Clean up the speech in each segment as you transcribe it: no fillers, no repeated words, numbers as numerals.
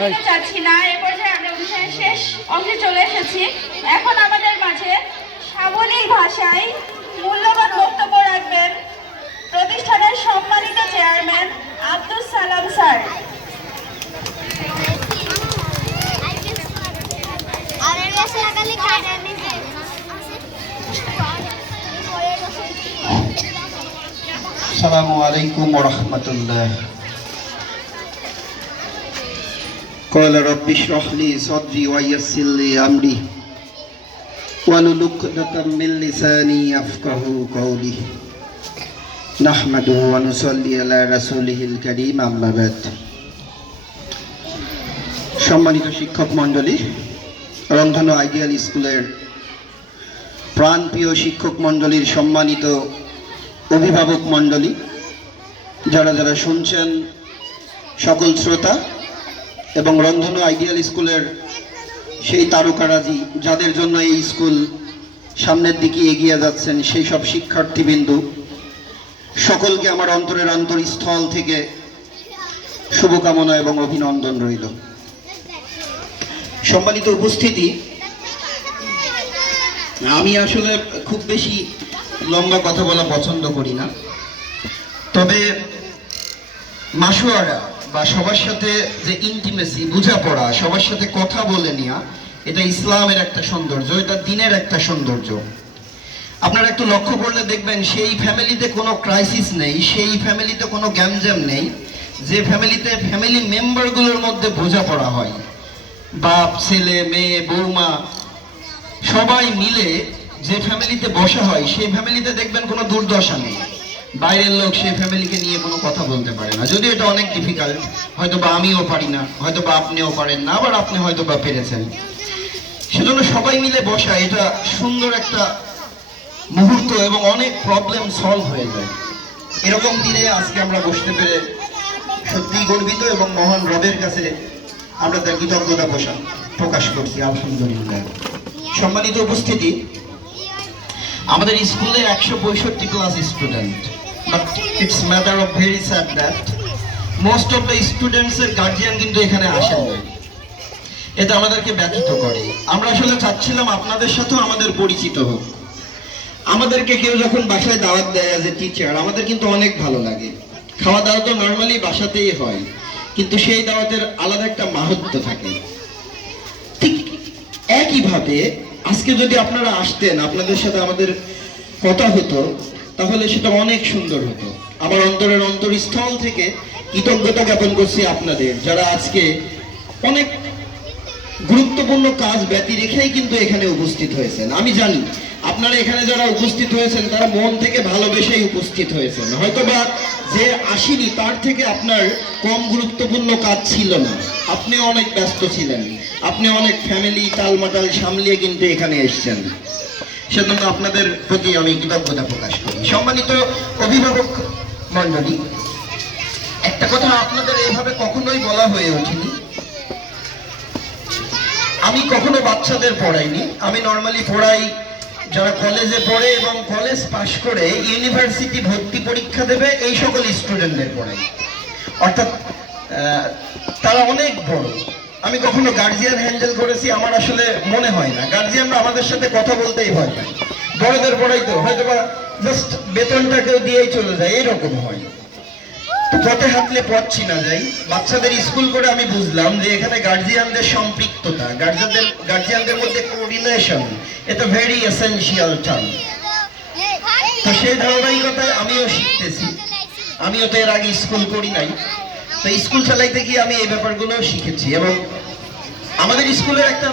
দিতে চাচ্ছি না, এ পর্যায়ে আমরা অনুষ্ঠানের শেষ অংশে চলে এসেছি। এখন আমাদের মাঝে সাবলীল ভাষায় মূল্যবান বক্তব্য রাখবেন প্রতিষ্ঠানের সম্মানিত চেয়ারম্যান আব্দুস সালাম স্যার। আসসালামু আলাইকুম ওয়া রাহমাতুল্লাহ। قال رب اشرح لي صدري ويسر لي امري واحلل عقدة من لساني يفقهوا قولي نحمده ونصلي على رسوله الكريم اما بعد। সম্মানিত শিক্ষক মণ্ডলী, রংধনু আইডিয়াল স্কুলের প্রাণপ্রিয় শিক্ষক মণ্ডলীর সম্মানিত অভিভাবক মণ্ডলী, যারা যারা শুনছেন সকল শ্রোতা এবং রংধনু আইডিয়াল স্কুলের সেই তারকারাজি যাদের জন্য এই স্কুল সামনের দিকে এগিয়ে যাচ্ছেন, সেই সব শিক্ষার্থীবৃন্দু সকলকে আমার অন্তরের অন্তরস্থল থেকে শুভকামনা এবং অভিনন্দন রইল। সম্মানিত উপস্থিতি, আমি আসলে খুব বেশি লম্বা কথা বলা পছন্দ করি না, তবে মাশওয়ারা বা সবার সাথে যে ইন্টিমেসি, বোঝাপড়া, সবার সাথে কথা বলে নেওয়া, এটা ইসলামের একটা সৌন্দর্য, এটা দিনের একটা সৌন্দর্য। আপনারা একটু লক্ষ্য করলে দেখবেন সেই ফ্যামিলিতে কোনো ক্রাইসিস নেই, সেই ফ্যামিলিতে কোনো গ্যামজ্যাম নেই, যে ফ্যামিলিতে ফ্যামিলি মেম্বারগুলোর মধ্যে বোঝাপড়া হয়, বাপ ছেলে মেয়ে বৌমা সবাই মিলে যে ফ্যামিলিতে বসা হয়, সেই ফ্যামিলিতে দেখবেন কোনো দুর্দশা নেই। বাইরের লোক সেই ফ্যামিলিকে নিয়ে কোনো কথা বলতে পারে না, যদিও এটা অনেক ডিফিকাল্ট। হয়তো বা আমিও পারি না, হয়তো বা আপনিও পারেন না, আবার আপনি হয়তো বা পেরেছেন। সেজন্য সবাই মিলে বসা এটা সুন্দর একটা মুহূর্ত এবং অনেক প্রবলেম সলভ হয়ে যায়। এরকম দিনে আজকে আমরা বসতে পেরে সত্যিই গর্বিত এবং মহান রবের কাছে আমরা তার কৃতজ্ঞতা প্রকাশ করছি। আলহামদুলিল্লাহ। সম্মানিত উপস্থিতি, আমাদের স্কুলে 165 plus student, but it's matter of very sad that most of the students এর গার্জিয়ান কিন্তু এখানে আসেন না। এটা আমাদেরকে ব্যথিত করে। আমরা আসলে চাচ্ছিলাম আপনাদের সাথেও আমাদের পরিচিত হোক। আমাদেরকে কেউ যখন বাসায় দাওয়াত দেয় অ্যাজ এ টিচার, আমাদের কিন্তু অনেক ভালো লাগে। খাওয়া দাওয়া তো নর্মালি বাসাতেই হয়, কিন্তু সেই দাওয়াতের আলাদা একটা মাহাত্ম্য থাকে। ঠিক একইভাবে আজকে যদি আপনারা আসতেন, আপনাদের সাথে আমাদের কথা হতো, তাহলে সেটা অনেক সুন্দর হতো। আমার অন্তরের অন্তরস্থল থেকে কৃতজ্ঞতা জ্ঞাপন করছি আপনাদের, যারা আজকে অনেক গুরুত্বপূর্ণ কাজ ব্যতি রেখেই কিন্তু এখানে উপস্থিত হয়েছেন। আমি জানি আপনারা এখানে যারা উপস্থিত হয়েছেন তারা মন থেকে ভালোবেসেই উপস্থিত হয়েছেন। হয়তোবা যে আসেনি তার থেকে আপনার কম গুরুত্বপূর্ণ কাজ ছিল না, আপনি অনেক ব্যস্ত ছিলেন, আপনি অনেক ফ্যামিলি টালমাটাল সামলিয়ে কিন্তু এখানে এসেছেন। সেজন্য আপনাদের প্রতি আমি কৃতজ্ঞতা প্রকাশ করি। সম্মানিত অভিভাবক মণ্ডলী, একটা কথা আপনাদের এইভাবে কখনোই বলা হয়ে ওঠেনি। আমি কখনো বাচ্চাদের পড়াইনি। আমি নর্মালি পড়াই যারা কলেজে পড়ে এবং কলেজ পাশ করে ইউনিভার্সিটি ভর্তি পরীক্ষা দেবে, এই সকল স্টুডেন্টদের পড়াই। অর্থাৎ তারা অনেক বড়। আমি কখনো গার্জিয়ান হ্যান্ডেল করেছি আমার আসলে মনে হয় না। গার্জিয়ানরা আমাদের সাথে কথা বলতেই ভয় পায়। বড়দের পড়াই তো হয়তো বা জাস্ট বেতনটা কেউ দিয়েই চলে যায়, এরকম হয়। পথে হাঁটলে পথ চিনা যায়। বাচ্চাদের স্কুল করে আমি বুঝলাম যে এখানে গার্জিয়ানদের সম্পৃক্ততা, গার্জিয়ানদের মধ্যে কোঅর্ডিনেশন, এটা ভেরি এসেনশিয়াল টার্ম। তো সেই ধারাবাহিকতায় আমিও শিখতেছি। আমিও তো এর আগে স্কুল করি নাই, তো স্কুল চালাইতে গিয়ে আমি এই ব্যাপারগুলো শিখেছি। এবং আমাদের স্কুলের একটা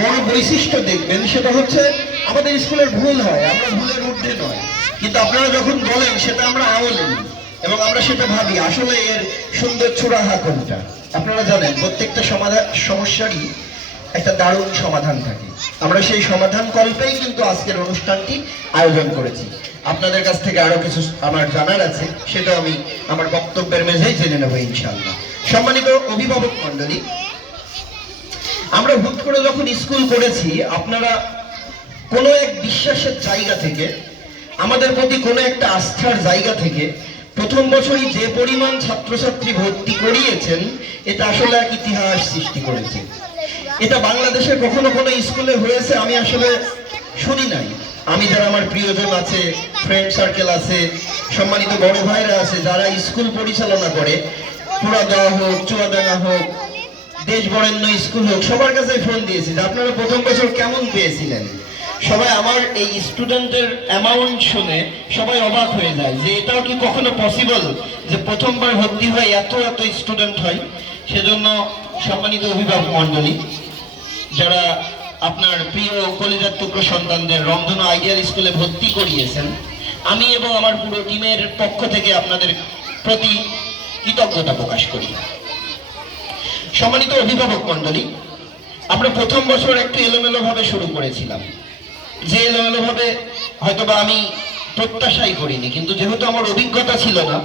বড় বৈশিষ্ট্য দেখবেন, সেটা হচ্ছে আমাদের স্কুলের ভুল হয়, আমরা ভুলের ঊর্ধ্বে নয়। কিন্তু আপনারা যখন বলেন সেটা আমরা আমলে নিই এবং আমরা সেটা ভাবি আসলে এর সুন্দর চূড়াহা কোনটা। আপনারা জানেন প্রত্যেকটা সমস্যারই একটা দারুণ সমাধান থাকে। আমরা সেই সমাধান কল্পেই কিন্তু আজকের অনুষ্ঠানটি আয়োজন করেছি। আপনাদের কাছ থেকে আরো কিছু আমার জানার আছে, সেটা আমি আমার বক্তব্যের মেঝেই জেনে নেব ইনশাআল্লাহ। সম্মানিত অভিভাবক মণ্ডলী, আমরা হুট করে যখন স্কুল করেছি, আপনারা কোনো এক বিশ্বাসের জায়গা থেকে, আমাদের প্রতি কোনো একটা আস্থার জায়গা থেকে প্রথম বছরই যে পরিমাণ ছাত্রছাত্রী ভর্তি করিয়েছেন, এটা আসলে এক ইতিহাস সৃষ্টি করেছে। এটা বাংলাদেশের কখনো কোনো স্কুলে হয়েছে আমি আসলে শুনি নাই। আমি যারা আমার প্রিয়জন আছে, ফ্রেন্ড সার্কেল আছে, সম্মানিত বড় ভাইরা আছে যারা স্কুল পরিচালনা করে, পুরাদহ হোক, চুয়াডাঙ্গা হোক, দেশ বরেণ্য স্কুল হোক, সবার কাছে ফোন দিয়েছি যে আপনারা প্রথম বছর কেমন পেয়েছিলেন। সবাই আমার এই স্টুডেন্টের অ্যামাউন্ট শুনে সবাই অবাক হয়ে যায় যে এটাও কি কখনো পসিবল যে প্রথমবার ভর্তি হয় এত এত স্টুডেন্ট হয়। সেজন্য সম্মানিত অভিভাবক মণ্ডলী, যারা আপনার প্রিয় কলিজার টুকরো সন্তানদের রংধনু আইডিয়াল স্কুলে ভর্তি করিয়েছেন, আমি এবং আমার পুরো টিমের পক্ষ থেকে আপনাদের প্রতি কৃতজ্ঞতা প্রকাশ করি। সম্মানিত অভিভাবক মণ্ডলী, আমরা প্রথম বছর একটু এলোমেলো ভাবে শুরু করেছিলাম, যে এলোমেলো ভাবে হয়তোবা আমি প্রত্যাশাই করিনি, কিন্তু যেহেতু আমার অভিজ্ঞতা ছিল না,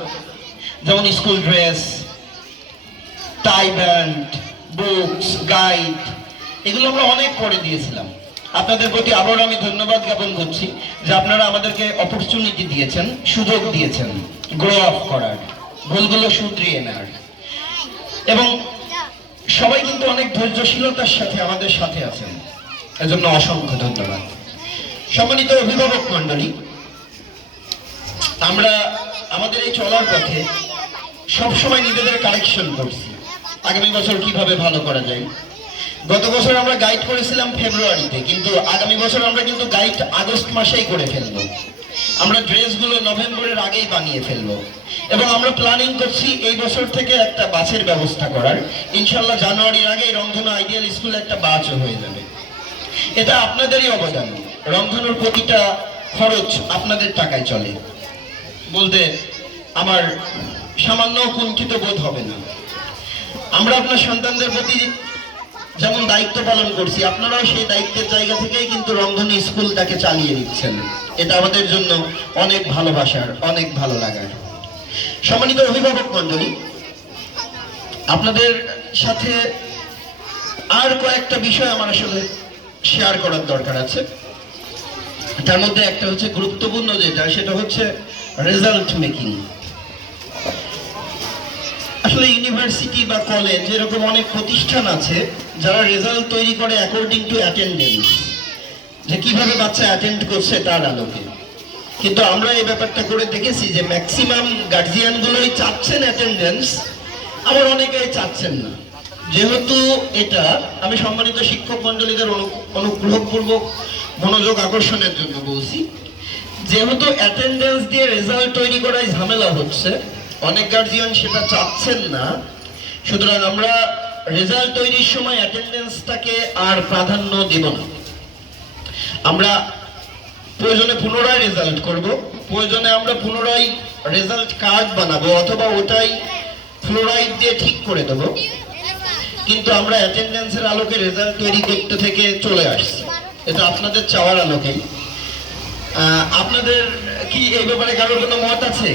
যেমন স্কুল ড্রেস, টাই ব্যান্ড, বুকস, গাইড, এগুলো আমরা অনেক করে দিয়েছিলাম। আপনাদের প্রতি আবার আমি ধন্যবাদ জ্ঞাপন করছি যে আপনারা আমাদেরকে অপরচুনিটি দিয়েছেন, সুযোগ দিয়েছেন গ্রো আপ করার, ভুলগুলো শুধরিয়ে নেওয়ার, এবং সবাই কিন্তু অনেক ধৈর্যশীলতার সাথে আমাদের সাথে আছেন, এজন্য অসংখ্য ধন্যবাদ। সম্মানিত অভিভাবক মণ্ডলী, আমরা আমাদের এই চলার পথে সবসময় নিজেদের কারেকশন করছি, আগামী বছর কিভাবে ভালো করা যায়। গত বছর আমরা গাইড করেছিলাম ফেব্রুয়ারিতে, কিন্তু আগামী বছর আমরা কিন্তু গাইড আগস্ট মাসেই করে ফেলবো। আমরা ড্রেসগুলো নভেম্বরের আগেই বানিয়ে ফেলবো, এবং আমরা প্ল্যানিং করছি এই বছর থেকে একটা বাসের ব্যবস্থা করার। ইনশাল্লাহ জানুয়ারির আগেই রংধনু আইডিয়াল স্কুলে একটা বাসও হয়ে যাবে। এটা আপনাদেরই অবদান। রংধনুর প্রতিটা খরচ আপনাদের টাকায় চলে বলতে আমার সামান্য কুণ্ঠিত বোধ হবে না। আমরা আপনার সন্তানদের প্রতি যেমন দায়িত্ব পালন করছি, আপনারাও সেই দায়িত্বের জায়গা থেকেই কিন্তু রংধনু স্কুলটাকে চালিয়ে দিচ্ছেন। এটা আমাদের জন্য অনেক ভালোবাসার, অনেক ভালো লাগার। সম্মানিত অভিভাবক মণ্ডলী, আপনাদের সাথে আর কয়েকটা বিষয় আমার আসলে শেয়ার করার দরকার আছে। তার মধ্যে একটা হচ্ছে গুরুত্বপূর্ণ, যেটা সেটা হচ্ছে রেজাল্ট মেকিং। আসলে ইউনিভার্সিটি বা কলেজ এরকম অনেক প্রতিষ্ঠান আছে যারা রেজাল্ট তৈরি করে অ্যাকর্ডিং টু অ্যাটেন্ডেন্স, যে কিভাবে বাচ্চা অ্যাটেন্ড করছে তার আলোকে। কিন্তু আমরা এই ব্যাপারটা করে দেখেছি যে ম্যাক্সিমাম গার্জিয়ানগুলোই চাচ্ছেন অ্যাটেন্ডেন্স, আবার অনেকেই চাচ্ছেন না। যেহেতু এটা আমি সম্মানিত শিক্ষক মণ্ডলীদের অনুগ্রহপূর্বক মনোযোগ আকর্ষণের জন্য বলছি, যেহেতু অ্যাটেন্ডেন্স দিয়ে রেজাল্ট তৈরি করাই ঝামেলা হচ্ছে, অনেক গার্জিয়ান সেটা চাচ্ছেন না। সুতরাং আমরা রেজাল্ট তৈরির সময় অ্যাটেন্ডেন্সটাকে আর প্রাধান্য দেব না। আমরা প্রয়োজনে পুনরায় রেজাল্ট করব, প্রয়োজনে আমরা পুনরায় রেজাল্ট কার্ড বানাবো, অথবা ওটাই ফ্লোরাইড দিয়ে ঠিক করে দেবো, কিন্তু আমরা অ্যাটেন্ডেন্সের আলোকে রেজাল্ট তৈরি করতে থেকে চলে আসছি। এটা আপনাদের চাওয়ার আলোকেই। আপনাদের কি এই ব্যাপারে কারোর কোনো মত আছে?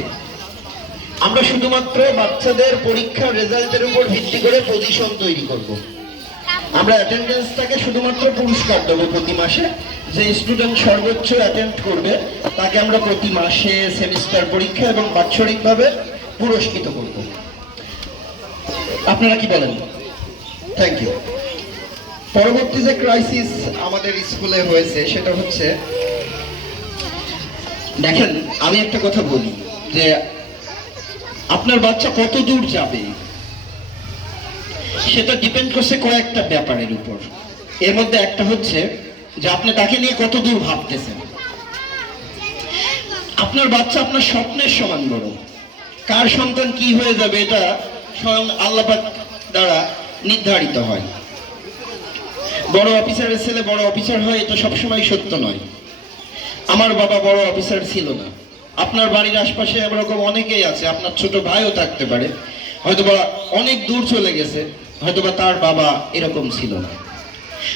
আমরা শুধুমাত্র বাচ্চাদের পরীক্ষার রেজাল্টের উপর ভিত্তি করে পজিশন তৈরি করব। আমরা অ্যাটেন্ডেন্সটাকে শুধুমাত্র পুরস্কার দেবো প্রতি মাসে। যে স্টুডেন্ট সর্বোচ্চ অ্যাটেন্ড করবে তাকে আমরা প্রতি মাসে সেমিস্টার পরীক্ষা এবং বাৎসরিকভাবে পুরস্কৃত করব। আপনারা কি বলেন? Thank you. পরবর্তী যে ক্রাইসিস আমাদের স্কুলে হয়েছে সেটা হচ্ছে, দেখেন আমি একটা কথা বলি যে আপনার বাচ্চা কত দূর যাবে সেটা ডিপেন্ড করছে কয়েকটা ব্যাপারের উপর। এর মধ্যে একটা হচ্ছে যে আপনি তাকে নিয়ে কত দূর ভাবতেছেন। আপনার বাচ্চা আপনার স্বপ্নের সমান বড়। কার সন্তান কি হয়ে যাবে এটা স্বয়ং আল্লাহ পাক দ্বারা নির্ধারিত হয়। বড় অফিসারের ছেলে বড় অফিসার হয় এটা সবসময় সত্য নয়। আমার বাবা বড় অফিসার ছিল না। আপনার বাড়ির আশপাশে এরকম অনেকেই আছে, আপনার ছোট ভাইও থাকতে পারে, হয়তোবা অনেক দূর চলে গেছে, হয়তোবা তার বাবা এরকম ছিল না।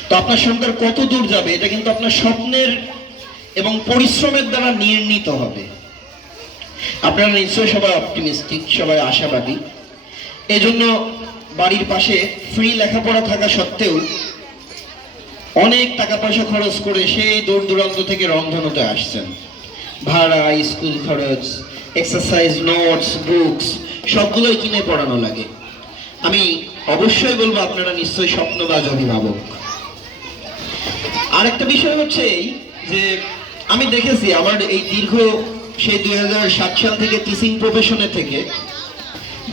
তো আপনার সন্তান কত দূর যাবে এটা কিন্তু আপনার স্বপ্নের এবং পরিশ্রমের দ্বারা নির্ণীত হবে। আপনারা নিশ্চয়ই সবাই অপটিমিস্টিক, সবাই আশাবাদী। এজন্য বাড়ির পাশে ফ্রি লেখাপড়া থাকা সত্ত্বেও অনেক টাকা পয়সা খরচ করে সেই দূর দূরান্ত থেকে রংধনুতে আসছেন। ভাড়া, স্কুল খরচ, এক্সারসাইজ নোটস বুকস সবগুলোই কিনে পড়ানো লাগে। আমি অবশ্যই বলবো আপনারা নিশ্চয়ই স্বপ্নবাজ অভিভাবক। আরেকটা বিষয় হচ্ছে এই যে আমি দেখেছি আমার এই দীর্ঘ সেই 2007 সাল থেকে টিচিং প্রফেশনে থেকে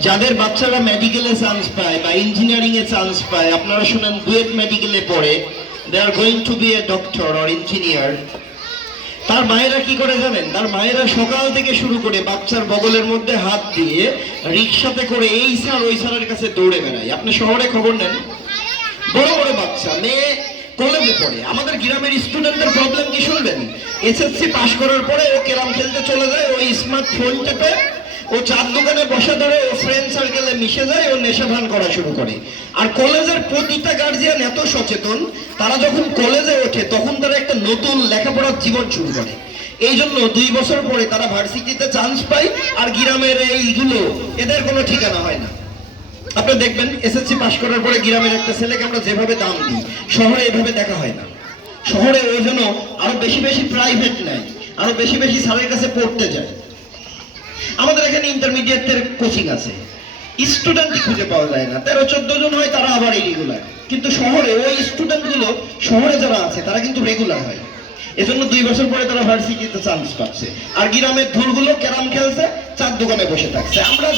যাদের বাচ্চারা মেডিকেলে চান্স পায় বা ইঞ্জিনিয়ারিং এ চান্স পায়, আপনারা শুনেন বুয়েট মেডিকেলে পড়ে they are going to be a doctor or engineer, তার মায়েরা কি করে জানেন? তার মায়েরা সকাল থেকে শুরু করে বাচ্চার বগলের মধ্যে হাত দিয়ে রিক্সাতে করে এই স্যার ওই স্যারের কাছে দৌড়ে বেড়ায়। আপনি শহরে খবর নেন, বড় বড় বাচ্চা মেয়ে কলেজে পড়ে। আমাদের গ্রামের স্টুডেন্টদের প্রবলেম কি শুনবেন? এসএসসি পাস করার পরে ও ক্যারাম খেলতে চলে যায়, ওই স্মার্টফোন টেপে ও চার দোকানে বসে ধরে, ও ফ্রেন্ড সার্কেলে মিশে যায়, ও নেশা ভান করা শুরু করে। আর কলেজের প্রতিটা গার্জিয়ান এত সচেতন, তারা যখন কলেজে ওঠে তখন তারা একটা নতুন লেখাপড়ার জীবন শুরু করে। এই জন্য 2 বছর পরে তারা ভার্সিটিতে চান্স পায়। আর গ্রামের এইগুলো এদের কোনো ঠিকানা হয় না। আপনারা দেখবেন এসএসসি পাস করার পরে গ্রামের একটা ছেলেকে আমরা যেভাবে দাম দিই, শহরে এভাবে দেখা হয় না। শহরে ওই জন্য আরো বেশি বেশি প্রাইভেট নেয়, আরো বেশি বেশি স্যারের কাছে পড়তে যায়। আমাদের এখানে ইন্টারমিডিয়েটের কোচিং আছে, স্টুডেন্ট খুঁজে পাওয়া যায় না, 13-14 জন হয়, তারা আবার ইরেগুলার। কিন্তু শহরে ওই স্টুডেন্টগুলো শহরে যারা আছে তারা কিন্তু রেগুলার হয়। এজন্য 2 বছর পরে তারা ভার্সিটিতে চান্স পাচ্ছে। আর গ্রামের ধুরগুলো ক্যারাম খেলছে, চার দোকানে বসে থাকছে। আমরা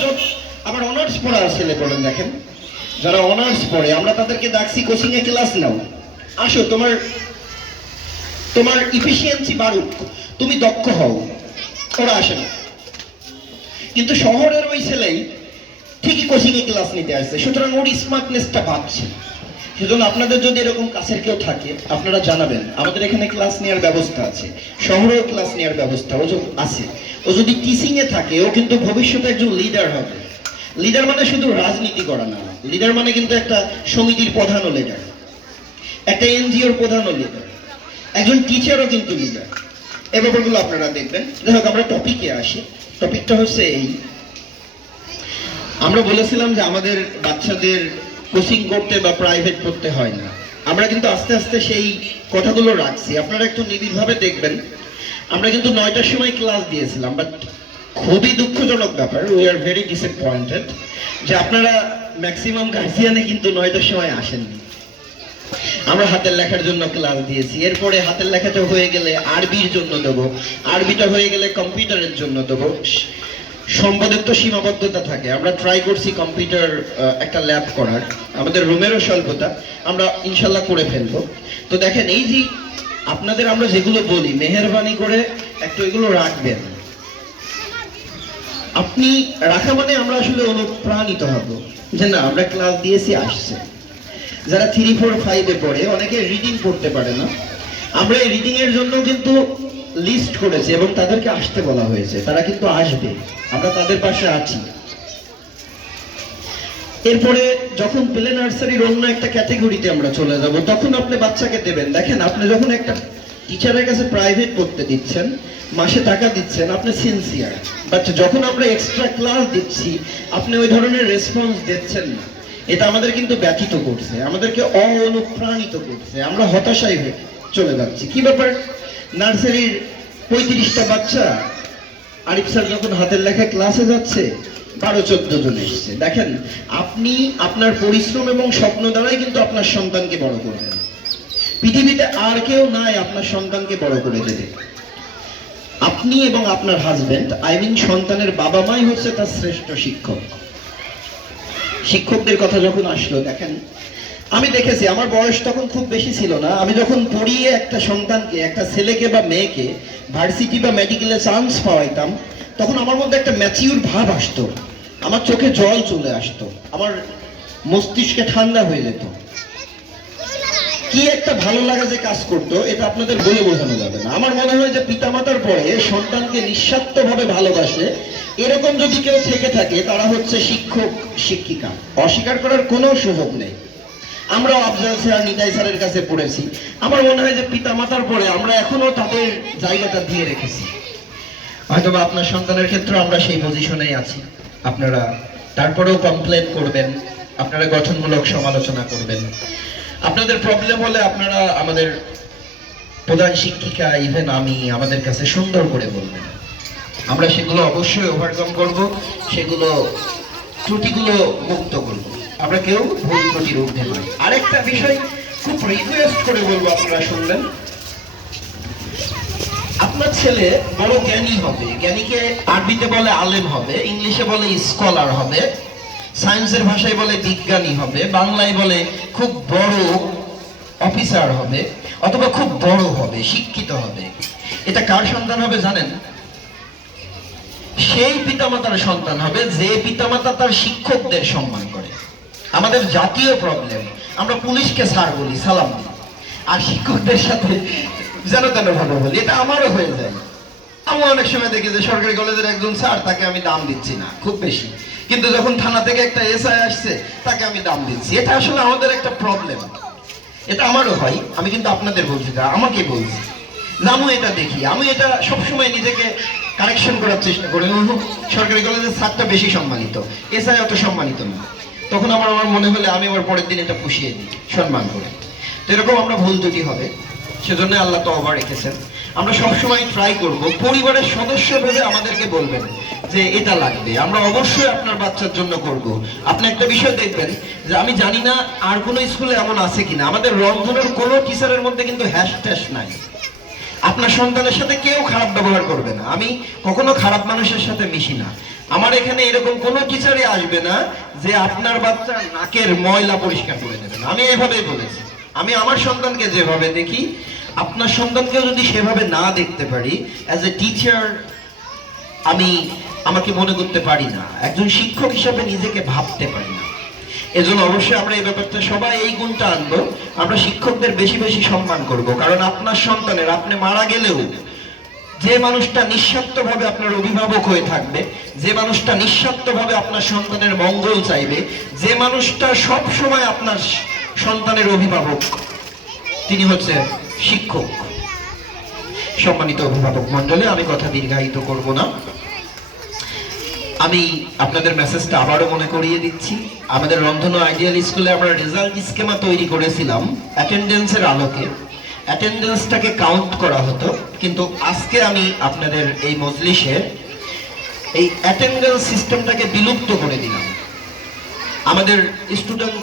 আবার অনার্স পড়ার ছেলে পড়েন, দেখেন যারা অনার্স পড়ে আমরা তাদেরকে ডাকছি কোচিং এ ক্লাস নাও, আসো তোমার ইফিসিয়েন্সি বাড়ুক, তুমি দক্ষ হও। ওরা আসে না। কিন্তু শহরের ওই ছেলেই ঠিকই কোচিং এ ক্লাস নিতে আসছে, সুতরাং ওর স্মার্টনেসটা বাড়ছে। সেজন্য আপনাদের যদি এরকম কাছের কেউ থাকে আপনারা জানাবেন, আমাদের এখানে ক্লাস নেওয়ার ব্যবস্থা আছে, শহরেও ক্লাস নেওয়ার ব্যবস্থা আছে। ও যদি টিচিং এ থাকে ও কিন্তু ভবিষ্যতে একজন লিডার হবে। লিডার মানে শুধু রাজনীতি করা না, লিডার মানে কিন্তু একটা সমিতির প্রধানও লিডার, একটা এনজিওর প্রধানও লিডার, একজন টিচারও কিন্তু লিডার। এই ব্যাপারগুলো আপনারা দেখবেন। দেখো আমরা টপিকে আসি। টপিকটা হচ্ছে এই, আমরা বলেছিলাম যে আমাদের বাচ্চাদের কোচিং করতে বা প্রাইভেট পড়তে হয় না। আমরা কিন্তু আস্তে আস্তে সেই কথাগুলো রাখছি। আপনারা একটু নিবিড়ভাবে দেখবেন। আমরা কিন্তু 9টার সময় ক্লাস দিয়েছিলাম, বাট খুবই দুঃখজনক ব্যাপার, উই আর ভেরি ডিসঅ্যাপয়েন্টেড যে আপনারা ম্যাক্সিমাম গার্জিয়ানে কিন্তু 9টার সময় আসেননি। আমরা হাতের লেখার জন্য ক্লাস দিয়েছি, এরপরে হাতের লেখাটা হয়ে গেলে আরবির জন্য দেবো, আরবিটা হয়ে গেলে কম্পিউটারের জন্য দেবো। সম্পদের তো সীমাবদ্ধতা থাকে। আমরা ট্রাই করছি কম্পিউটার একটা ল্যাব করার, আমাদের রুমেরও স্বল্পতা, আমরা ইনশাল্লাহ করে ফেলবো। তো দেখেন এই যে আপনাদের আমরা যেগুলো বলি মেহেরবানি করে একটু এগুলো রাখবেন। আপনি রাখা মানে আমরা আসলে অনুপ্রাণিত হব যে না আমরা ক্লাস দিয়েছি, আসছে। যারা 3, 4, 5 পড়ে অনেকে রিডিং পড়তে পারে না, আমরা এই রিডিং এর জন্য কিন্তু লিস্ট করেছি এবং তাদেরকে আসতে বলা হয়েছে, তারা কিন্তু আসবে, আমরা তাদের পাশে আছি। এরপরে যখন প্লে নার্সারির অন্য একটা ক্যাটাগরিতে আমরা চলে যাব তখন আপনি বাচ্চাকে দেবেন। দেখেন আপনি যখন একটা টিচারের কাছে প্রাইভেট পড়তে দিচ্ছেন, মাসে টাকা দিচ্ছেন, আপনি সিনসিয়ার, বাট যখন আমরা এক্সট্রা ক্লাস দিচ্ছি আপনি ওই ধরনের রেসপন্স দিচ্ছেন না। এটা আমাদের কিন্তু ব্যথিত করছে, আমাদেরকে অনুপ্রাণিত করছে, আমরা হতাশায় চলে যাচ্ছি। কি ব্যাপার? নার্সারির 35টা বাচ্চা, আরিফ স্যার যখন হাতের লেখা ক্লাসে যাচ্ছে 12-14 জন এসছে। দেখেন আপনি আপনার পরিশ্রম এবং স্বপ্ন দ্বারাই কিন্তু আপনার সন্তানকে বড় করবেন। পৃথিবীতে আর কেউ নাই আপনার সন্তানকে বড় করে দেবে। আপনি এবং আপনার হাজবেন্ড, সন্তানের বাবা মাই হচ্ছে তার শ্রেষ্ঠ শিক্ষক। শিক্ষকদের কথা যখন আসলো, দেখেন আমি দেখেছি আমার বয়স তখন খুব বেশি ছিল না, আমি যখন পড়িয়ে একটা সন্তানকে, একটা ছেলেকে বা মেয়েকে ভার্সিটি বা মেডিকেলে চান্স পাওয়াইতাম তখন আমার মধ্যে একটা ম্যাচিউর ভাব আসতো, আমার চোখে জল চলে আসতো, আমার মস্তিষ্কে ঠান্ডা হয়ে যেত। কি একটা ভালো লাগা যে কাজ করতো, এটা আপনাদের বলে বোঝানো যাবে না। আমার মনে হয় যে পিতামাতার পরে সন্তানকে নিঃস্বার্থভাবে ভালোবাসে এরকম যদি কেউ থেকে থাকে তারা হচ্ছে শিক্ষক শিক্ষিকা। অস্বীকার করার কোনো সুযোগ নেই। আমরা আফজাল স্যার, নিতাই স্যারের কাছে পড়েছি, আমার মনে হয় যে পিতামাতার পরে আমরা এখনো তাদের জায়গাটা দিয়ে রেখেছি। হয়তোবা আপনার সন্তানের ক্ষেত্রে আমরা সেই পজিশনেই আছি। আপনারা তারপরেও কমপ্লেন করবেন, আপনারা গঠনমূলক সমালোচনা করবেন, আপনাদের প্রবলেম হলে আপনারা আমাদের প্রধান শিক্ষিকা, ইভেন আমি, আমাদের কাছে সুন্দর করে বলবেন। আমরা সেগুলো অবশ্যই ওভারকাম করব, সেগুলো ত্রুটিগুলো মুক্ত করব। আমরা কেউ ভুল ত্রুটির ঊর্ধ্বে নয়। আরেকটা বিষয় খুব রিকোয়েস্ট করে বলবো, আপনারা শুনবেন। আপনার ছেলে বড় জ্ঞানী হবে, জ্ঞানীকে আরবিতে বলে আলেম হবে, ইংলিশে বলে স্কলার হবে, সায়েন্সের ভাষায় বলে বিজ্ঞানী হবে, বাংলায় বলে খুব বড় অফিসার হবে, অথবা খুব বড় হবে, শিক্ষিত হবে। এটা কার সন্তান হবে জানেন? সেই পিতামাতার সন্তান হবে যে পিতামাতা তার শিক্ষকদের সম্মান করে। আমাদের জাতীয় প্রবলেম, আমরা পুলিশকে স্যার বলি, সালাম দিই, আর শিক্ষকদের সাথে যেন তেন ভাবে বলি। এটা আমারও হয়ে যায়। আমি অনেক সময় দেখি যে সরকারি কলেজের একজন স্যার, তাকে আমি দাম দিচ্ছি না খুব বেশি, কিন্তু যখন থানা থেকে একটা এসআই আসছে তাকে আমি দাম দিচ্ছি। এটা আসলে আমাদের একটা প্রবলেম। এটা আমারও হয়, আমি কিন্তু আপনাদের বলছি না, আমাকে বলছি। নামও এটা দেখি, আমি এটা সবসময় নিজেকে কারেকশন করার চেষ্টা করি। সরকারি কলেজের স্যারটা বেশি সম্মানিত, এসআই অত সম্মানিত না। তখন আমার মনে হলে আমি আবার পরের দিন এটা পুষিয়ে দিই সম্মান করে। তো এরকম আমরা ভুল ত্রুটি হবে, সেজন্য আল্লাহ তওবা রেখেছেন। আমরা সবসময় ট্রাই করব, পরিবারের সদস্য ভেবে আমাদেরকে বলবেন যে এটা লাগবে, আমরা অবশ্যই আপনার বাচ্চার জন্য করব। আপনি একটা বিষয় দেখবেন যে আমি জানি না আর কোনো স্কুলে এমন আছে কিনা, আমাদের রন্ধনের কোনো টিচারের মধ্যে কিন্তু হ্যাশট্যাশ নাই। আপনার সন্তানের সাথে কেউ খারাপ ব্যবহার করবে না। আমি কখনো খারাপ মানুষের সাথে মিশি না। আমার এখানে এরকম কোনো টিচারই আসবে না যে আপনার বাচ্চার নাকের ময়লা পরিষ্কার করে দেবেন। আমি এভাবেই বলেছি। আমি আমার সন্তানকে যেভাবে দেখি, আপনার সন্তানকেও যদি সেভাবে না দেখতে পারি, অ্যাজ এ টিচার আমাকে মনে করতে পারি না, একজন শিক্ষক হিসাবে নিজেকে ভাবতে পারি না। এজন্য অবশ্যই আমরা এই ব্যাপারটা সবাই এই গুণটা আনবো, আমরা শিক্ষকদের বেশি বেশি সম্মান করব। কারণ আপনার সন্তানের, আপনি মারা গেলেও যে মানুষটা নিঃস্বার্থভাবে আপনার অভিভাবক হয়ে থাকবে, যে মানুষটা নিঃস্বার্থভাবে আপনার সন্তানের মঙ্গল চাইবে, যে মানুষটা সব সময় আপনার সন্তানের অভিভাবক, তিনি হচ্ছে শিক্ষক। সম্মানিত অভিভাবক মণ্ডলী, আমি কথা দীর্ঘায়িত করব না। আমি আপনাদের মেসেজটা আবারও মনে করিয়ে দিচ্ছি। আমাদের রন্ধন আইডিয়াল স্কুলে আমরা রেজাল্ট স্কেমা তৈরি করেছিলাম অ্যাটেন্ডেন্সের আলোকে। অ্যাটেন্ডেন্সটাকে কাউন্ট করা হতো, কিন্তু আজকে আমি আপনাদের এই মজলিসে এই অ্যাটেন্ডেন্স সিস্টেমটাকে বিলুপ্ত করে দিলাম। আমাদের স্টুডেন্ট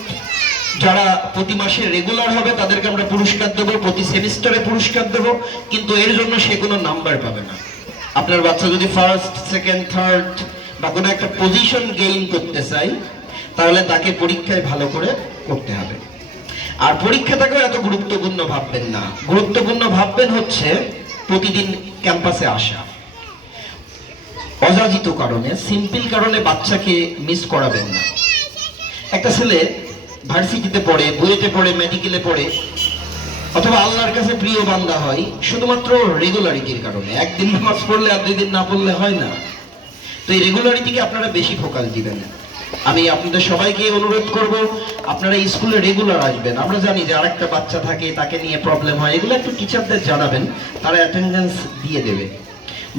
যারা প্রতি মাসে রেগুলার হবে তাদেরকে আমরা পুরস্কার দেবো, প্রতি সেমিস্টারে পুরস্কার দেবো, কিন্তু এর জন্য সে কোনো নাম্বার পাবে না। আপনার বাচ্চা যদি ফার্স্ট, সেকেন্ড, থার্ড বা কোনো একটা পজিশন গেইন করতে চাই, তাহলে তাকে পরীক্ষায় ভালো করে করতে হবে। আর পরীক্ষাটাকেও এত গুরুত্বপূর্ণ ভাববেন না। গুরুত্বপূর্ণ ভাববেন হচ্ছে প্রতিদিন ক্যাম্পাসে আসা। অযাচিত কারণে, সিম্পল কারণে বাচ্চাকে মিস করাবেন না। একটা ছেলে ভার্সিটিতে পড়ে, বুয়েটে পড়ে, মেডিকেলে পড়ে, অথবা আল্লাহর কাছে প্রিয় বান্দা হয় শুধুমাত্র রেগুলারিটির কারণে। একদিন নামাজ পড়লে আর 2 দিন না পড়লে হয় না। তো এই রেগুলারিটিকে আপনারা বেশি ফোকাস দিবেন। আমি আপনাদের সবাইকে অনুরোধ করব, আপনারা স্কুলে রেগুলার আসবেন। আমরা জানি যে আরেকটা বাচ্চা থাকে, তাকে নিয়ে প্রবলেম হয়, এগুলো একটু টিচারদের জানাবেন, তারা অ্যাটেন্ডেন্স দিয়ে দেবে।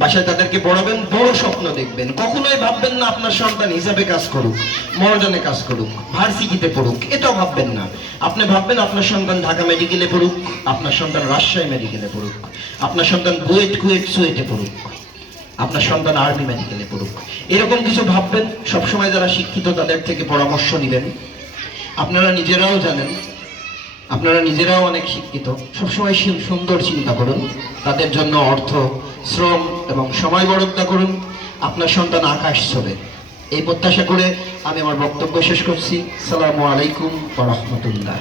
বাসায় তাদেরকে পড়াবেন, বড় স্বপ্ন দেখবেন। কখনোই ভাববেন না আপনার সন্তান হিসাবে কাজ করুক, মর্যাদে কাজ করুক, ভার্সিটিতে পড়ুক, এটাও ভাববেন না। আপনি ভাববেন আপনার সন্তান ঢাকা মেডিকেলে পড়ুক, আপনার সন্তান রাজশাহী মেডিকেলে পড়ুক, আপনার সন্তান বুয়েট, কুয়েট, সুয়েটে পড়ুক, আপনার সন্তান আর্মি মেডিকেলে পড়ুক। এরকম কিছু ভাববেন। সবসময় যারা শিক্ষিত তাদের থেকে পরামর্শ নেবেন। আপনারা নিজেরাও জানেন, আপনারা নিজেরাও অনেক শিক্ষিত। সবসময় সুন্দর চিন্তা করুন, তাদের জন্য অর্থ, শ্রম এবং সময় বরাদ্দ করুন। আপনার সন্তান আকাশ ছোঁবে, এই প্রত্যাশা করে আমি আমার বক্তব্য শেষ করছি। আসসালামু আলাইকুম ওয়া রাহমাতুল্লাহ।